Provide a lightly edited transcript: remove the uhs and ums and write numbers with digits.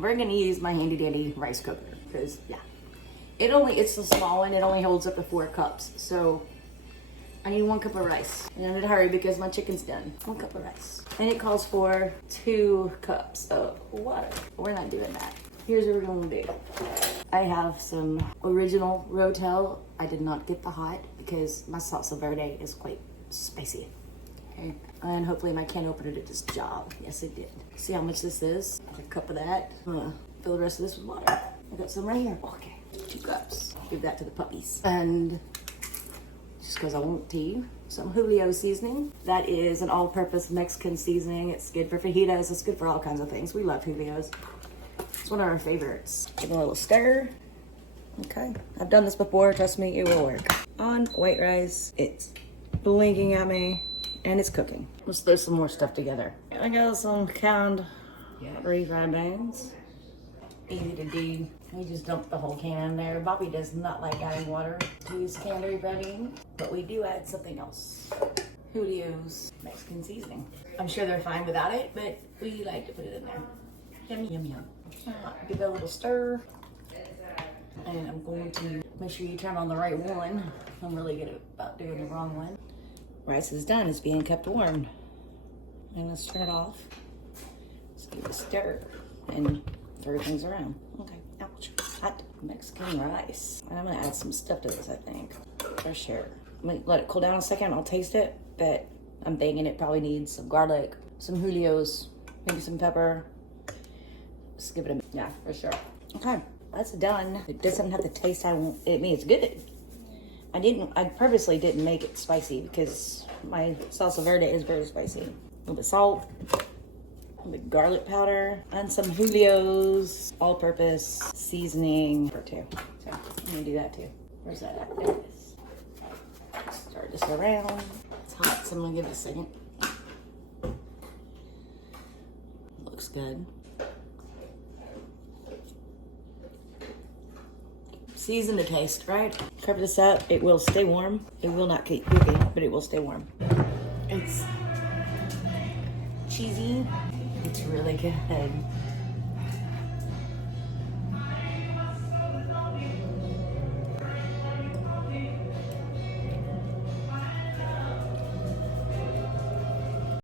we're gonna use my handy dandy rice cooker because yeah, it's a small one. It only holds up to 4 cups. So I need 1 cup of rice. And I'm in a hurry because my chicken's done. 1 cup of rice. And it calls for 2 cups of water. We're not doing that. Here's what we're gonna do. I have some original rotel. I did not get the hot because my salsa verde is quite spicy. Okay. And hopefully my can opener did this job. Yes, it did. See how much this is? A cup of that. I'm gonna fill the rest of this with water. I got some right here. Okay, 2 cups. Give that to the puppies. And just because I want to, some Julio seasoning. That is an all-purpose Mexican seasoning. It's good for fajitas. It's good for all kinds of things. We love Julio's. It's one of our favorites. Give it a little stir. Okay, I've done this before. Trust me, it will work. On white rice, it's blinking at me and it's cooking. Let's throw some more stuff together. I got some canned refried beans. Easy to do. We just dump the whole can in there. Bobby does not like adding water to his canned refried beans, but we do add something else. Julio's Mexican seasoning. I'm sure they're fine without it, but we like to put it in there. Yum, yum, yum. Give it a little stir. And I'm going to make sure you turn on the right one. I'm really good about doing the wrong one. Rice is done. It's being kept warm. And let's turn it off. Let's give it a stir and throw things around. Okay, ouch. Hot Mexican rice. And I'm gonna add some stuff to this, I think. For sure. Let it cool down a second. I'll taste it. But I'm thinking it probably needs some garlic, some Julio's, maybe some pepper. Just give it a, yeah, for sure. Okay. That's done. It doesn't have the taste I want. I mean, it's good. I purposely didn't make it spicy because my salsa verde is very spicy. A little bit of salt, a little bit of garlic powder, and some Julio's all-purpose seasoning for 2. So I'm gonna do that too. Where's that at? There it is. Stir this around. It's hot, so I'm gonna give it a second. Looks good. Season to taste, right? Cover this up. It will stay warm. It will not keep cooking, but it will stay warm. It's cheesy. It's really good.